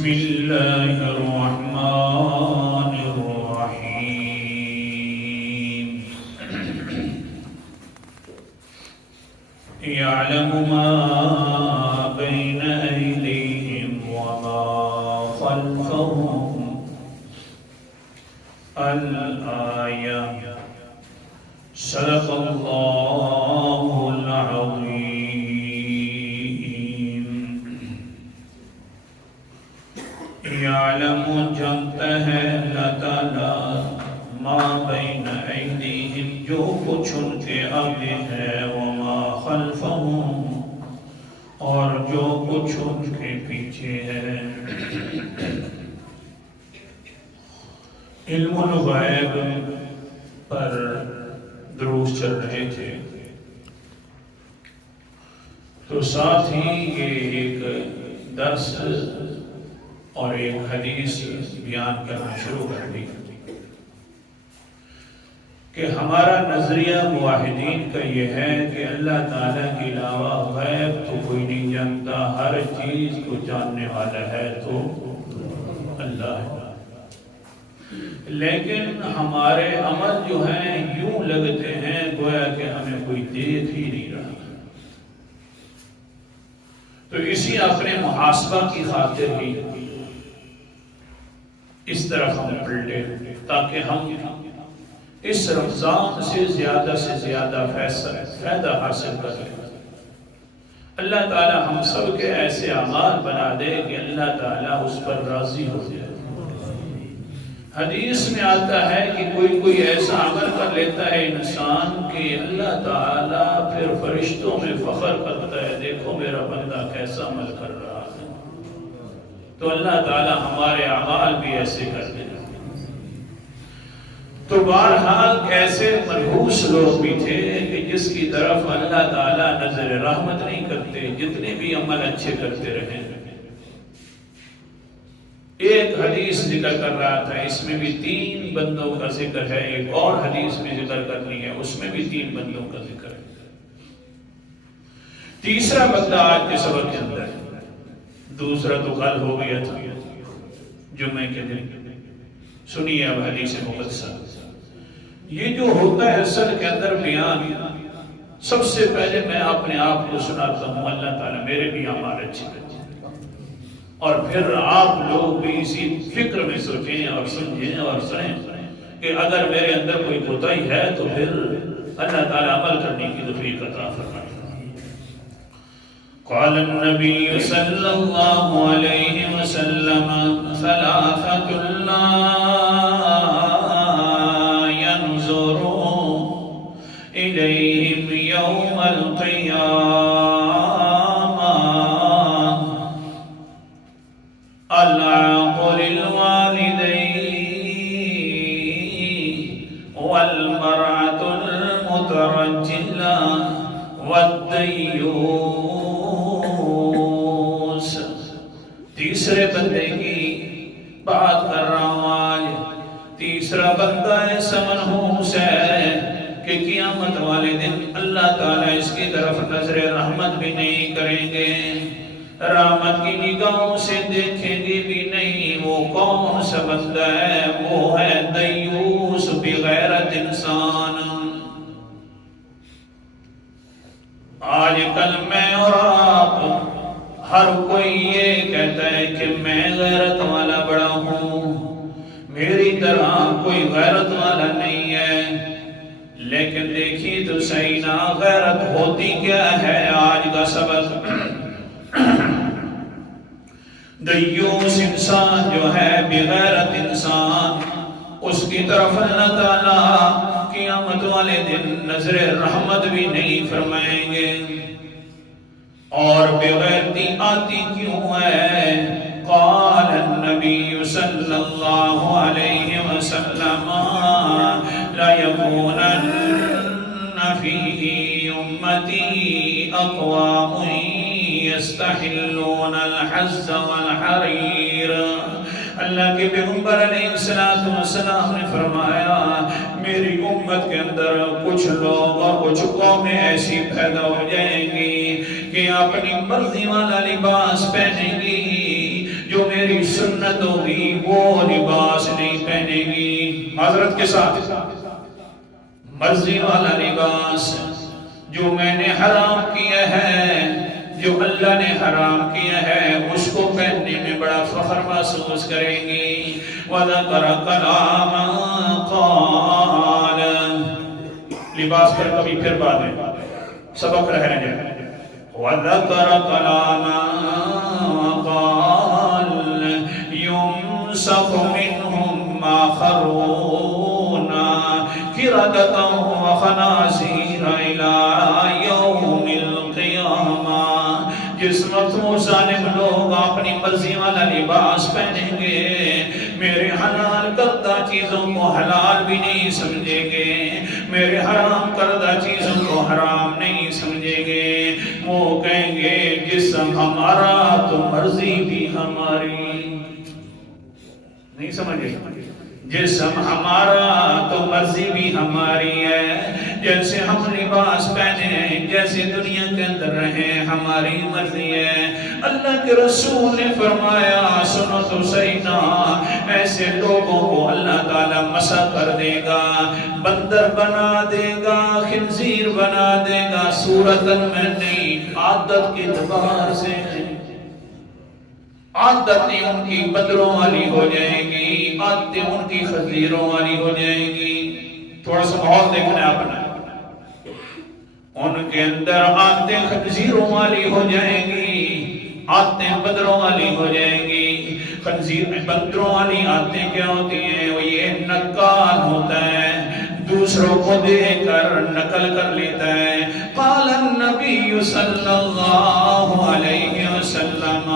بسم الله الرحمن الرحيم يعلم ما بين أيديهم وما خلفهم الآية صدق الله العظيم يعلم جانتا ہے اللہ تعالیٰ ما بین ایدیہم جو کچھ ان کے آگے ہے وما خلفہم اور جو کچھ ان کے پیچھے ہے علم الغیب پر دروس چل رہے تھے تو ساتھ ہی یہ ایک درس اور ایک حدیث بیان کرنا شروع کر دی کہ ہمارا نظریہ موحدین کا یہ ہے کہ اللہ تعالیٰ کے علاوہ غیب تو کوئی نہیں جانتا، ہر چیز کو جاننے والا ہے تو اللہ ہے، لیکن ہمارے عمل جو ہیں یوں لگتے ہیں گویا کہ ہمیں کوئی دیکھ ہی نہیں رہا، تو اسی اپنے محاسبہ کی خاطر ہی اس طرح ہم پلٹے تاکہ ہم اس رمضان سے زیادہ فائدہ حاصل کر لیں۔ اللہ تعالی ہم سب کے ایسے اعمال بنا دے کہ اللہ تعالی اس پر راضی ہو جائے۔ حدیث میں آتا ہے کہ کوئی ایسا عمل کر لیتا ہے انسان کہ اللہ تعالی پھر فرشتوں میں فخر کرتا ہے، دیکھو میرا بندہ کیسا عمل کر رہا ہے۔ تو اللہ تعالی ہمارے اعمال بھی ایسے کر دے۔ تو بہرحال ایسے منحوس لوگ بھی تھے کہ جس کی طرف اللہ تعالی نظر رحمت نہیں کرتے، جتنے بھی عمل اچھے کرتے رہے۔ ایک حدیث ذکر کر رہا تھا، اس میں بھی 3 بندوں کا ذکر ہے، ایک اور حدیث میں ذکر کرنی ہے، اس میں بھی 3 بندوں کا ذکر ہے۔ تیسرا بندہ آج کے سبق کے اندر ہے، دوسرا تو کل ہو گیا تھا جمعے کے دن۔ سنیے اب حدیث مقدسہ، یہ جو ہوتا ہے اصل کے اندر بیان، سب سے پہلے میں اپنے آپ کو سناتا ہوں اللہ تعالیٰ میرے بھی اعمال اچھے کریں، اور پھر آپ لوگ بھی اسی فکر میں سوچیں اور سمجھیں اور سنیں کہ اگر میرے اندر کوئی کوتاہی ہے تو پھر اللہ تعالیٰ عمل کرنے کی توفیق عطا فرمائے۔ قال النبي صلى الله عليه وسلم ثلاثة لا ينظر إليهم يوم القيامة العاق للوالدين والمرأة المترجلة والديوث۔ تیسرے بندے کی بات کر رہا ہوں آج۔ تیسرا بندہ ایسا منحوس ہے کہ قیامت والے دن اللہ تعالیٰ اس کی طرف نظر رحمت بھی نہیں کریں گے، رحمت کی نگاہوں سے دیکھیں گے بھی نہیں۔ وہ کون سا بندہ ہے؟ وہ ہے دیوس، بغیرت انسان۔ آج کل میں اور آپ ہر کوئی یہ کہتا ہے کہ میں غیرت والا بڑا ہوں، میری طرح کوئی غیرت والا نہیں ہے، لیکن دیکھیے تو صحیح نہ غیرت ہوتی کیا ہے؟ آج کا سبق دیوس انسان جو ہے، بغیرت انسان، اس کی طرف اللہ تعالیٰ قیامت والے دن نظر رحمت بھی نہیں فرمائیں گے۔ اور بغیرتی آتی کیوں ہے؟ قال النبی صلی اللہ علیہ وسلم لا يكونن فيه امتی اقوام يستحلون الحز والحریر۔ اللہ کے پیغمبر علیہ السلام نے فرمایا میری امت کے اندر کچھ لوگ اور کچھ قومیں ایسی پیدا ہو جائیں گی کہ اپنی مرضی والا لباس پہنیں گی، جو جو میری سنت ہوگی وہ لباس نہیں پہنے گی. معذرت کے ساتھ مرضی والا لباس جو میں نے حرام کیا ہے، جو اللہ نے حرام کیا ہے، اس کو پہننے میں بڑا فخر محسوس کریں گی. وَذَكَرَ كَلَامًا قَالَ. لباس پر کبھی پھر بات ہے، سبق رہ جائے. وَذَكَرَ كَلَامًا قَالَ يُنْسَخُ مِنْهُمْ مَا خَرُّونَ قِرَدَةً وَخَنَازِيرَ إِلَى يَوْمِ الْقِيَامَةِ. جس وقت وہ ظالم لوگ اپنی مرضی والا لباس پہنیں گے، میرے حلال کردہ چیزوں کو حلال بھی نہیں سمجھیں گے، میرے حرام کردہ چیزوں کو حرام نہیں سمجھیں گے. وہ کہیں گے جسم ہمارا تو مرضی بھی ہماری. نہیں سمجھے؟ جسم ہمارا تو مرضی بھی ہماری ہے. جیسے ہم لباس پہنے، جیسے دنیا کے اندر رہیں، ہماری مرضی ہے. اللہ کے رسول نے فرمایا سنو تو صحیح نا، ایسے لوگوں کو اللہ تعالیٰ مسح کر دے گا، بندر بنا دے گا، خنزیر بنا دے گا. صورتاً میں نہیں، عادت کے اعتبار سے عادتیں ان کی بندروں والی ہو جائیں گی، عادتیں ان کی خنزیروں والی ہو جائیں گی. تھوڑا سا ماحول دیکھنا ہے اپنا. ان کے اندر عادتیں خنزیروں والی ہو جائیں گی، عادتیں بندروں والی ہو جائیں گی. خنزیر میں بندروں والی عادتیں کیا ہوتی ہیں؟ وہ یہ نقال ہوتا ہے، دوسروں کو دیکھ کر نقل کر لیتا ہے. قال النبی صلی اللہ علیہ وسلم،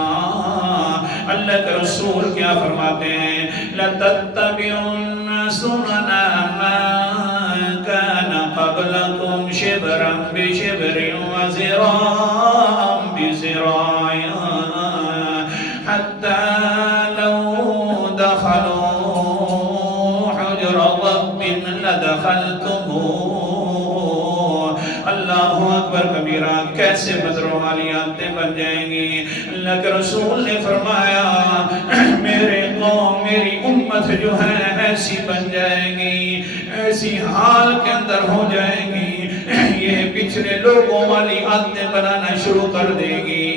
اللہ کے رسول کیا فرماتے ہیں؟ لَتَتَّبِعُنَّ سُنَنَ مَن كَانَ قَبْلَكُمْ شِبْرًا بِشِبْرٍ وَذِرَاعًا بِذِرَاعٍ حَتَّى لَوْ دَخَلُوا حُجْرَ ضَبٍّ لَدَخَلْتُمُوهُ. اللہ اکبر کبیرہ. کیسے بدروں والی عادتیں بن جائیں گی. اللہ کے رسول نے فرمایا میرے قوم، میری امت جو ہے ایسی بن جائے گی، ایسی حال کے اندر ہو جائے گی، یہ پچھلے لوگوں والی عادتیں بنانا شروع کر دے گی.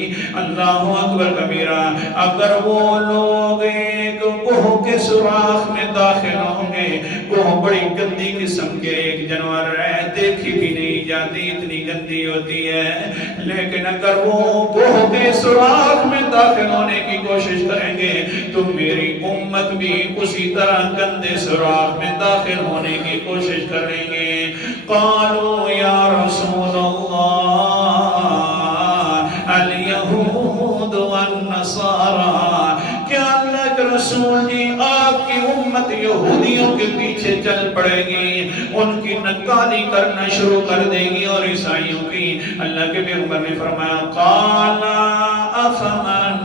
اللہ اکبر کبیرہ. اگر وہ لوگ ایک کوہ کے سوراخ میں داخل ہوں گے، کوہ بڑی گندی قسم کے ایک جانور ہے، دیکھی بھی نہیں جاتی، اتنی گندی ہوتی ہے، لیکن اگر وہ کوہ کے سوراخ میں داخل ہونے کی کوشش کریں گے تو میری امت بھی اسی طرح گندے سوراخ میں داخل ہونے کی کوشش کریں گے. قالوا یا رسول اللہ الیہود والنصارى. کیا اللہ کے رسول جی آپ کی امت یہودیوں کے پیچھے چل پڑے گی، ان کی نکالی کرنا شروع کر دے گی اور عیسائیوں کی؟ اللہ کے پیغمبر نے فرمایا قال افمن،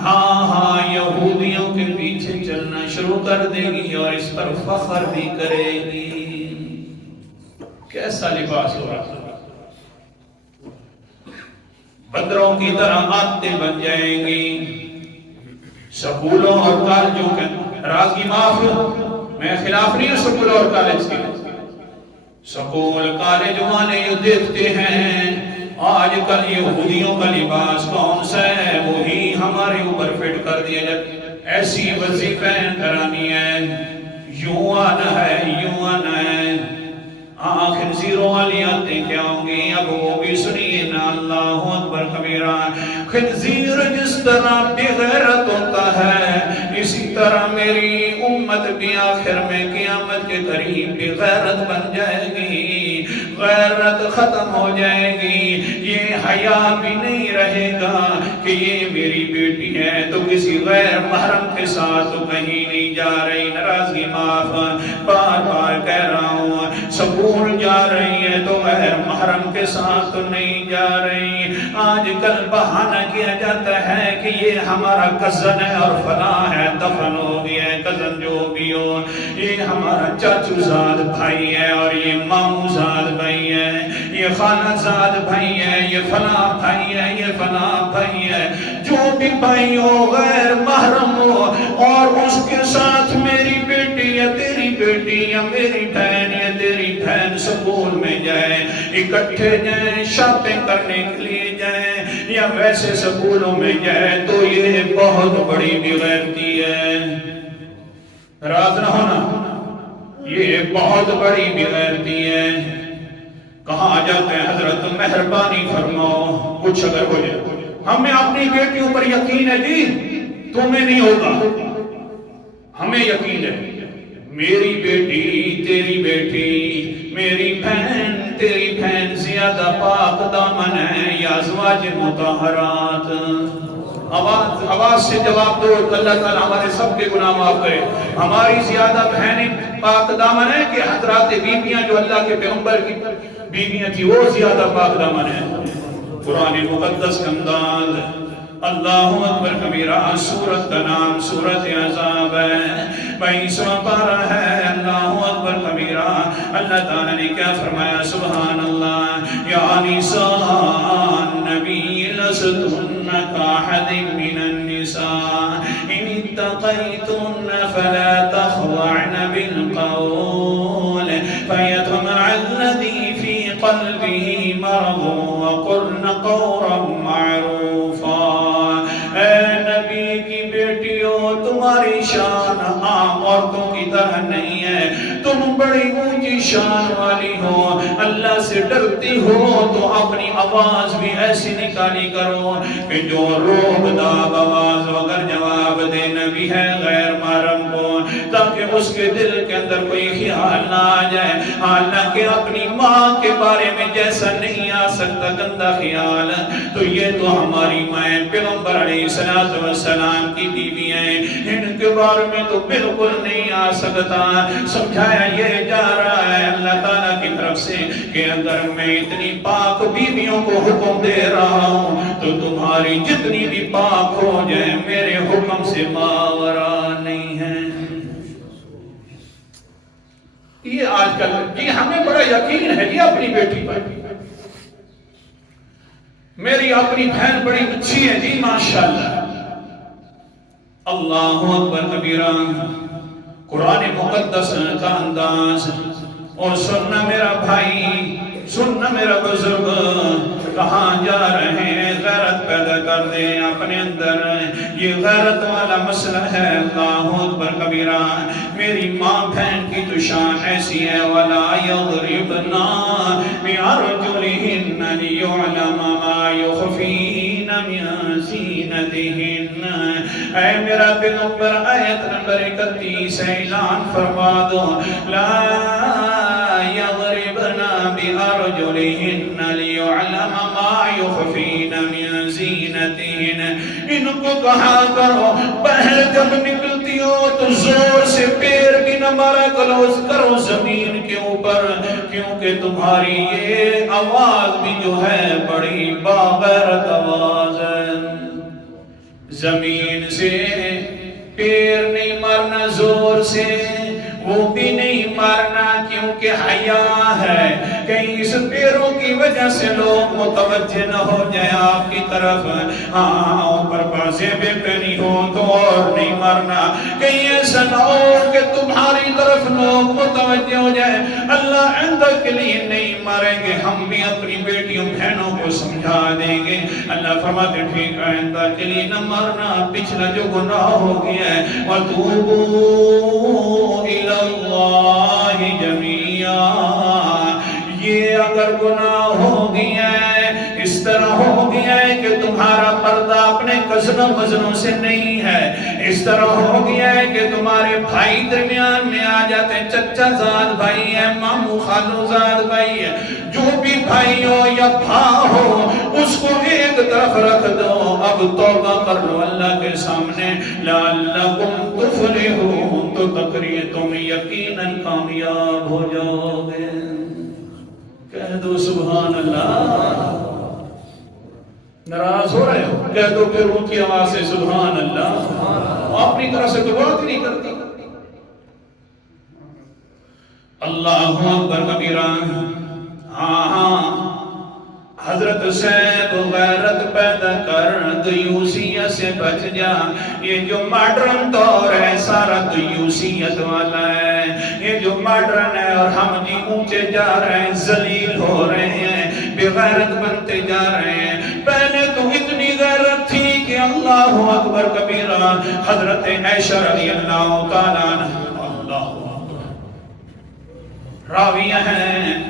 ہاں یہودیوں کے پیچھے چلنا شروع کر دے گی اور اس پر فخر بھی کرے گی. کیسا لباس ہو رہا ہے. بندروں کی طرح عادتیں بن جائیں گی. سکولوں اور کالجوں کے راز کی معاف، میں خلاف نہیں ہوں سکول اور کالج کے. سکول کالج والے یہ دیکھتے ہیں آج کل یہودیوں کا لباس کون سا ہے، وہی ہمارے اوپر فٹ کر دیا جائے. ایسی وظیفیں کرانی ہے، یوں آنا ہے، یوں آنا ہے. خنزیروں والی عادتیں کیا ہوں گی؟ اب وہ بھی سنیے نا. اللہ اکبر کبیرہ. خنزیر جس طرح بے غیرت ہوتا ہے، اسی طرح میری امت بھی آخر میں قیامت کے قریب بے غیرت بن جائے گی. غیرت ختم ہو جائے گی. یہ حیا بھی نہیں رہے گا کہ یہ میری بیٹی ہے تو کسی غیر محرم کے ساتھ تو کہیں نہیں جا رہی. ناراضگی معاف، بار بار کہہ رہا ہوں. سکول جا رہی ہے تو غیر محرم کے ساتھ تو نہیں جا رہی. آج کل بہانہ کیا جاتا ہے کہ یہ ہمارا کزن ہے اور فلاں ہے، دفن ہو گیا ہے. کزن جو بھی ہو، یہ ہمارا چاچو زاد بھائی ہے اور یہ مامو زاد بھائی ہے، یہ یہ خالہ زاد بھائی ہے، یہ فلاں بھائی ہے، یہ فلاں بھائی ہے، جو بھی بھائی ہو غیر محرم ہو اور اس کے ساتھ میری بیٹی یا تیری بیٹی یا میری بہن یا تیری بہن سکول میں جائے، اکٹھے جائیں، شاپنگ کرنے کے لیے جائیں یا ویسے سکولوں میں جائے، تو یہ بہت بڑی بے غیرتی ہے۔ راز نہ ہونا، یہ بہت بڑی بے غیرتی ہے۔ کہاں جاتے ہیں حضرت مہربانی فرماؤ، کچھ اگر ہو جائے، ہمیں اپنی بیٹیوں پر یقین ہے جی، تمہیں نہیں ہوگا، ہمیں یقین ہے، میری بیٹی تیری بیٹی، میری بہن تیری بہن زیادہ پاک دامن ہے یا ازواج مطہرات۔ آواز سے جواب دو، اللہ تعالیٰ ہمارے سب کے گناہ معاف کرے۔ ہماری زیادہ بہنیں پاک دامن ہے کہ حضرات بیویاں جو اللہ کے پیغمبر کی بیویاں تھی وہ زیادہ پاک دامن ہے؟ قرآن مقدس کا انداز، اللہ اکبر کبیرہ، سورت کا نام سورت عذاب ہے، 22واں پارہ ہے، اللہ اکبر کبیرہ۔ اللہ تعالیٰ نے کیا فرمایا؟ سبحان اللہ، یا نساء النبی لستن کاحد من النساء ان اتقیتن فلا تخضعن بالقول فیطمع الذی فی قلبه مرض وقرن قولا معروفا۔ اے نبی کی بیٹیوں، تمہاری شان عام عورتوں کی طرح نہیں ہے، تم بڑی اونچی شان والی ہو، اللہ سے ڈرتی ہو تو اپنی آواز بھی ایسی نکالی کرو کہ جو روب داب آواز اگر جواب دینا بھی ہے غیر محرم کو، تاکہ اس کے دل کے اندر کوئی خیال نہ آ جائے، حالانکہ اپنی ماں کے بارے میں جیسا نہیں آ سکتا گندہ خیال، تو یہ تو ہماری مائیں پیغمبر علیہ السلام کی بیوی ہیں، ان کے بارے میں تو بالکل نہیں آ سکتا۔ سمجھایا یہ جا رہا ہے اللہ تعالیٰ کی طرف سے کہ اگر میں اتنی پاک بیویوں کو حکم دے رہا ہوں تو تمہاری جتنی بھی پاک ہو جائے میرے حکم سے ماورا نہیں ہے۔ یہ آج کل جی ہمیں بڑا یقین ہے جی اپنی بیٹی پر، میری اپنی بہن بڑی اچھی ہے جی ماشاءاللہ۔ اللہ اکبر کبیرہ، قرآن مقدس کا انداز، اور سننا میرا بھائی، سننا میرا بزرگ، کہاں جا رہے ہیں؟ غیرت پیدا کر دیں اپنے اندر، یہ غیرت والا مسئلہ ہے۔ اللہ اکبر کبیرہ، میری ماں بہن کی تو شان ایسی ہے، وَلَا يَضْرِبْنَا بِأَرْجُلِهِنَّ لِيُعْلَمَ مَا يُخْفِينَ مِن زِينَتِهِنَّ۔ اے میرا پیغمبر، آیت نمبر 31 اعلان فرما دو، لا يضربن بأرجلهن ليعلم ما يخفين من زينتهن۔ ان کو کہا کرو باہر جب نکلتی ہو تو زور سے پیر بھی نہ مارا کرو زمین کے اوپر، کیونکہ تمہاری یہ آواز بھی جو ہے بڑی باغیرت آواز ہے۔ زمین سے پیر نہیں مارنا زور سے، وہ بھی نہیں مارنا کیونکہ حیا ہے، کہیں اس پیروں کی وجہ سے لوگ متوجہ نہ ہو جائیں آپ کی طرف، ہاں اوپر بازے بے پہنی ہو تو اور نہیں مارنا، کہیں ایسا نہ ہو کہ تمہاری طرف لوگ متوجہ ہو جائیں، اللہ آئندہ کے لیے نہیں ماریں گے، ہم بھی اپنی بیٹیوں بہنوں کو سمجھا دیں گے۔ اللہ فرماتے ٹھیک آئندہ کے لیے نہ مارنا، پچھلا جو گناہ ہو گیا ہے، وَتُوبُوا إِلَى اللَّهِ جَمِيعًا، یہ اگر گناہ ہو گیا ہے، اس طرح ہو گیا ہے کہ تمہارا پردہ اپنے کزنوں مزنوں سے نہیں ہے، اس طرح ہو گیا ہے کہ تمہارے بھائی درمیان میں آ جاتے ہیں، چچا زاد بھائی ہے، مامو خالو زاد بھائی ہے، جو بھی بھائی ہو یا بھا ہو اس کو ایک طرف رکھ دو، اب توبہ کر لو اللہ کے سامنے، لَعَلَّكُمْ تُفْلِحُونَ، تو تقریر تم یقیناً کامیاب ہو جاؤ گے۔ کہہ دو سبحان اللہ۔ ناراض ہو رہے ہو؟ کہہ دو پھر اونچی آواز سے سبحان اللہ۔ اپنی طرف سے تو بات نہیں کرتی۔ اللہ اکبر کبیرہ۔ ہاں حضرت صاحب غیرت پیدا کر، دیوسیت سے بچ جا۔ یہ جو ماڈرن دور ہے سارا دیوسیت والا ہے، یہ جو ماڈرن ہے اور ہم جی اونچے جا رہے ہیں، ذلیل ہو رہے ہیں، بے غیرت بنتے جا رہے ہیں۔ پہلے تو اتنی غیرت تھی کہ اللہ اکبر کبیرہ۔ حضرت عائشہ رضی اللہ تعالیٰ عنہ، اللہ راویہ ہیں،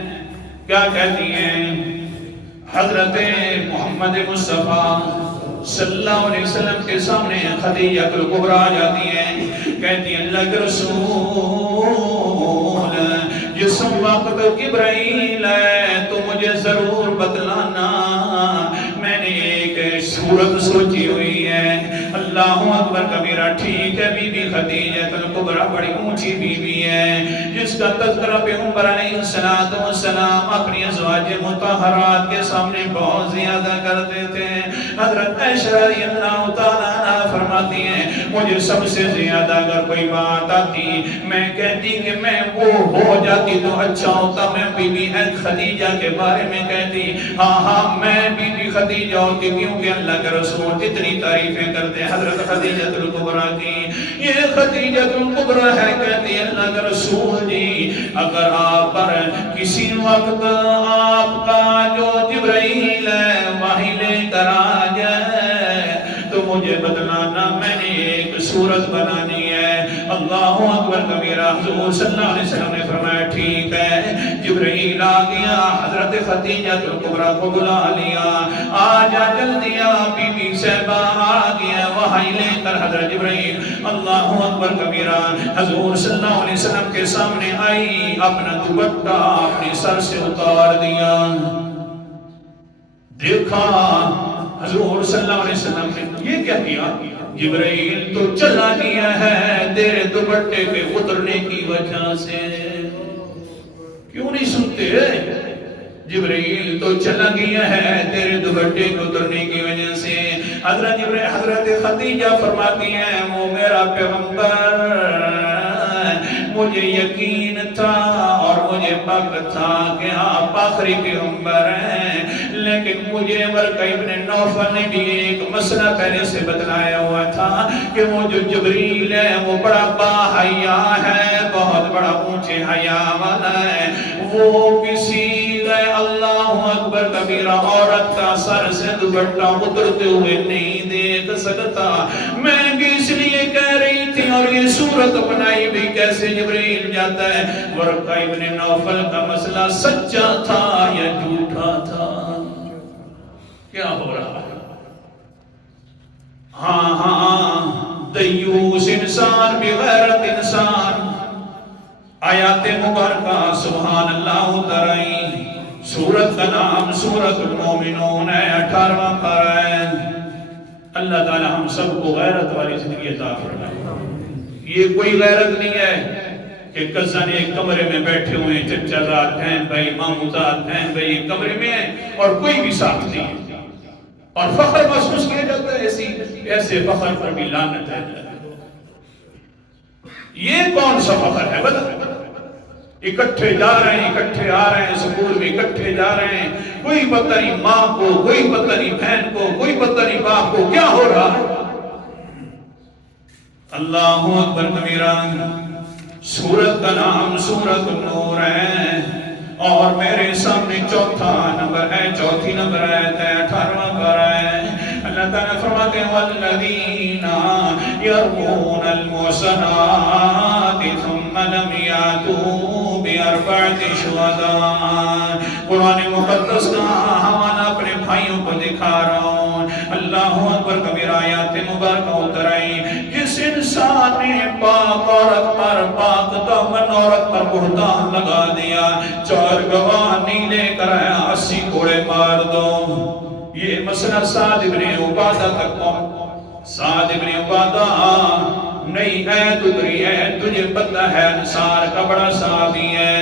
کیا کہتی ہیں؟ حضرت محمد مصطفیٰ صلی اللہ علیہ وسلم کے سامنے خدیجہ کبریٰ آ جاتی ہیں، کہتی ہیں اللہ کے رسول جس وقت جبرائیل ہے تو مجھے ضرور بتلانا، میں نے ایک صورت سوچی ہوئی ہے۔ اللہ اکبر کبیرہ، ٹھیک ہے بی بی خدیجہ کبریٰ بڑی اونچی بی بی ہے جس کا تذکرہ پیغمبر علیہ السلام اپنی ازواج مطہرات کے سامنے بہت زیادہ کرتے تھے۔ حضرت عائشہ رضی اللہ تعالیٰ عنہ فرماتی ہیں مجھے سب سے زیادہ اگر کوئی بات آتی میں کہتی کہ میں وہ ہو جاتی تو اچھا ہوتا، میں بی بی خدیجہ کے بارے میں کہتی ہاں میں بی بی خدیجہ ہوتی، کیونکہ اللہ کے رسول اتنی تعریفیں کرتے ہیں حضرت خدیجہ کبریٰ کی۔ یہ خدیجہ کبریٰ ہے، کہتی اللہ کے رسول جی اگر آپ پر کسی وقت آپ کا جو جبرائیل ہے وحی لے کر آ جائے تو مجھے بتلانا، میں نے ایک صورت بنانی ہے۔ اللہ اکبر کبیرہ، حضور صلی اللہ علیہ وسلم نے فرمایا ٹھیک ہے۔ جبرائیل آ گیا، حضرت خدیجہ کبریٰ کو بلا لیا، آ جا جلدی آ، بی بی صاحبہ آ گیا وحی لے کر۔ حضرت جبرائیل اللہ اکبر کبیرہ حضور صلی اللہ علیہ وسلم کے سامنے آئی، اپنا دوپٹہ اپنے سر سے اتار دیا، دیکھا حضور صلی اللہ علیہ وسلم نے یہ کیا کیا؟ جبرائیل تو چلا گیا ہے تیرے دوپٹے پہ اترنے کی وجہ سے، کیوں نہیں سنتے؟ جبرائیل تو چلا گیا ہے تیرے دوپٹے پہ اترنے کی وجہ سے۔ حضرت خدیجہ فرماتی ہیں وہ میرا پیغمبر، مجھے یقین تھا اور مجھے پاک تھا کہ آپ آخری پیغمبر ہیں، لیکن مجھے ورقہ ابن نوفل نے بھی ایک مسئلہ پہلے سے بتلایا ہوا تھا کہ وہ جو جبریل ہے وہ بڑا باحیا ہے، بہت بڑا اونچے حیا والا ہے، وہ کسی اللہ اکبر کبیرہ عورت کا سر سے دوپٹہ اترتے ہوئے نہیں دیکھ سکتا۔ میں بھی اس لیے کہہ رہی تھی اور یہ صورت بنائی بھی کیسے جبریل جاتا ہے، ورقہ ابن نوفل کا مسئلہ سچا تھا یا جھوٹا تھا؟ کیا ہو رہا ہے؟ ہاں دیوس انسان بغیرت انسان۔ آیات مبارکہ سبحان اللہ ترائی، سورت کا نام سورت المومنون ہے، 18واں پارہ ہے۔ اللہ تعالی ہم سب کو غیرت والی زندگی عطا فرمائے۔ یہ کوئی غیرت نہیں ہے کہ کزن ایک کمرے میں بیٹھے ہوئے، چچا زاد بہن بھائی، مامو زاد بہن بھائی ایک کمرے میں ہیں اور کوئی بھی ساتھ نہیں ہے اور فخر محسوس کیا جاتا ہے، ایسے فخر پر بھی لعنت ہے۔ یہ کون سا فخر ہے بتا؟ اکٹھے جا رہے ہیں، اکٹھے آ رہے ہیں، سکول میں اکٹھے جا رہے ہیں، کوئی پتہ نہیں ماں کو، کوئی پتہ نہیں بہن کو، کوئی پتہ نہیں باپ کو کیا ہو رہا ہے۔ اللہ اکبر کبیرہ۔ سورت کا نام سورت النور ہے اور میرے سامنے چوتھا نمبر ہے، چوتھی نمبر ہے، 18واں پارہ ہے۔ اللہ تعالیٰ فرماتے ہیں والذین یرمون المحصنات ثم لم یاتوا باربعۃ شہداء۔ قرآن مقدس کا حوالہ اپنے بھائیوں کو دکھا رہا ہوں۔ اللہ اکبر کبیرہ، آیات مبارکہ اتر آئی۔ جس انسان نے پاک عورت پر، پاک دامن عورت پر بہتان لگا دیا، 4 گواہ نہیں لے کر آیا، 80 کوڑے مار دو۔ یہ مسئلہ سعد ابن عبادہ تک پہنچ، سعد ابن عبادہ نہیں ہے تجھے ہے، تجھے پتہ ہے انصار کا بڑا صحابی ہے۔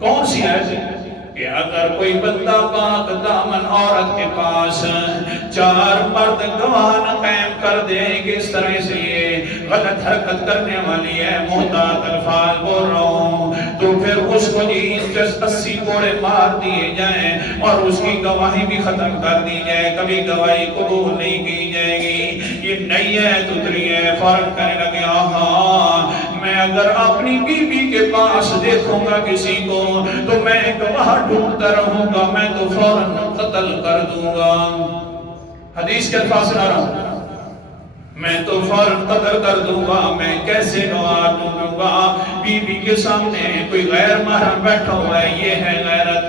کون سی ہے کہ اگر کوئی بندہ پاک دامن عورت کے پاس 4 مرد گواہ قائم کر دے کہ اس طرح سے یہ غلط حرکت کرنے والی ہے، محتاط الفاظ بول رہا ہوں، تو پھر اس کو 80 کوڑے مار دیے جائیں اور اس کی گواہی بھی ختم کر دی جائے، کبھی گواہی قبول نہیں کی جائے گی۔ یہ نیت اتری ہے، فوراً کہنے لگے آہا میں اگر اپنی بیوی کے پاس دیکھوں گا کسی کو تو میں گواہ ڈھونڈتا رہوں گا، میں تو فوراً قتل کر دوں گا۔ حدیث کے الفاظ سنا رہا ہوں، میں تو فوراً قتل کر دوں گا، میں کیسے گواہ ڈھونڈوں گا؟ بیوی کے سامنے کوئی غیر محرم بیٹھا ہوا ہے، یہ ہے غیرت،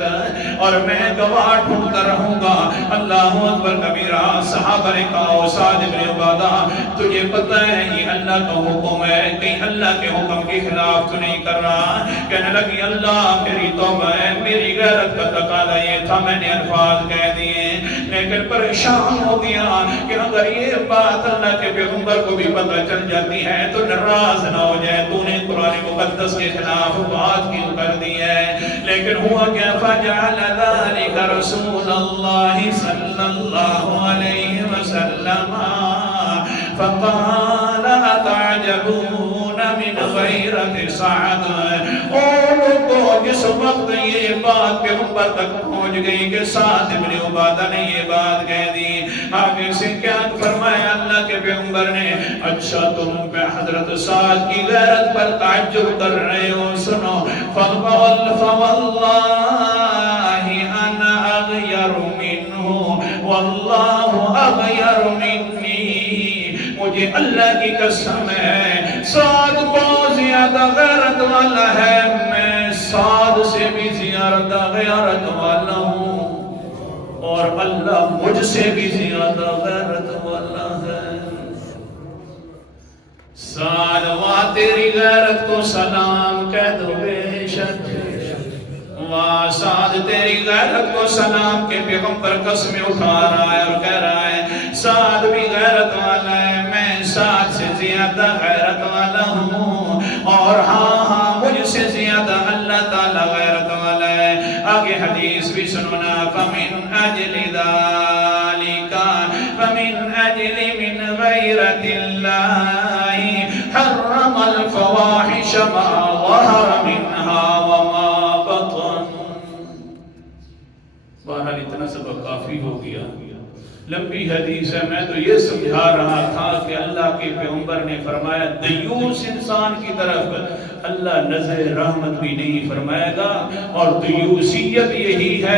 اور میں گواہ ڈھونڈتا رہوں گا۔ اللہ اکبر کبیرہ۔ صحابہ نے کہا سعد بن عبادہ تجھے پتہ ہے یہ اللہ کا حکم ہے، کہیں اللہ کے حکم کے خلاف تو نہیں کر رہا؟ کہنے لگی اللہ میری توبہ ہے، میری غیرت کا تقاضا یہ تھا، میں نے الفاظ کہہ دیے، لیکن پریشان ہو گیا کہ اگر یہ بات اللہ کے پیغمبر کو بھی پتہ چل جاتی ہے تو ناراض نہ ہو جائے، تو نے قرآن مقدس کے خلاف بات کیوں کر دی ہے؟ لیکن ہوا کیا؟ فَجَعَلَ ذَلِكَ رَسُولَ اللَّهِ صَلَّى اللَّهُ عَلَيْهِ وَسَلَّمَ فَقَالَ أَتَعْجَبُونَ مِنْ غَيْرَةِ سَعْدٍ۔ اور کو جس وقت یہ بات پیغمبر تک پہنچ گئی کہ سعد بن عبادہ نے یہ بات کہہ دی، آگے سے کیا فرمایا اللہ کے پیغمبر نے؟ اچھا تم پہ حضرت سعد کی غیرت پر تعجب کر رہے ہو، سنو فَوَاللَّهِ أَنَا أَغْيَرُ مِنْهُ وَاللَّهُ أَغْيَرُ مِنِّي، مجھے اللہ کی قسم ہے سعد بہت زیادہ غیرت والا ہے، میں سعد سے بھی زیادہ غیرت والا ہوں، اور اللہ مجھ سے بھی زیادہ غیرت والا ہے۔ سعد واہ تیری غیرت کو سلام کہہ دو بے شک، واہ سعد تیری غیرت کو سلام کے پیغمبر قسم اٹھا رہا ہے اور کہہ رہا ہے سعد بھی غیرت والا ہے، میں سعد سے زیادہ غیرت والا ہوں، اور ہاں مجھ سے زیادہ اللہ تعالیٰ غیرت والا ہے۔ آگے حدیث بھی سننا، فَمِنْ أَجْلِ ذَلِكَ فَمِنْ أَجْلِ مِنْ غَيْرَةِ اللَّهِ حَرَّمَ الْفَوَاحِشَ مَا ظَهَرَ مِنْهَا وَمَا بَطَنَ۔ بہرحال اتنا سبق کافی ہو گیا، لمبی حدیث ہے، میں تو یہ سمجھا رہا تھا کہ اللہ کے پیغمبر نے فرمایا دیوس انسان کی طرف اللہ نظر رحمت بھی نہیں فرمائے گا، اور دیوسیت یہی ہے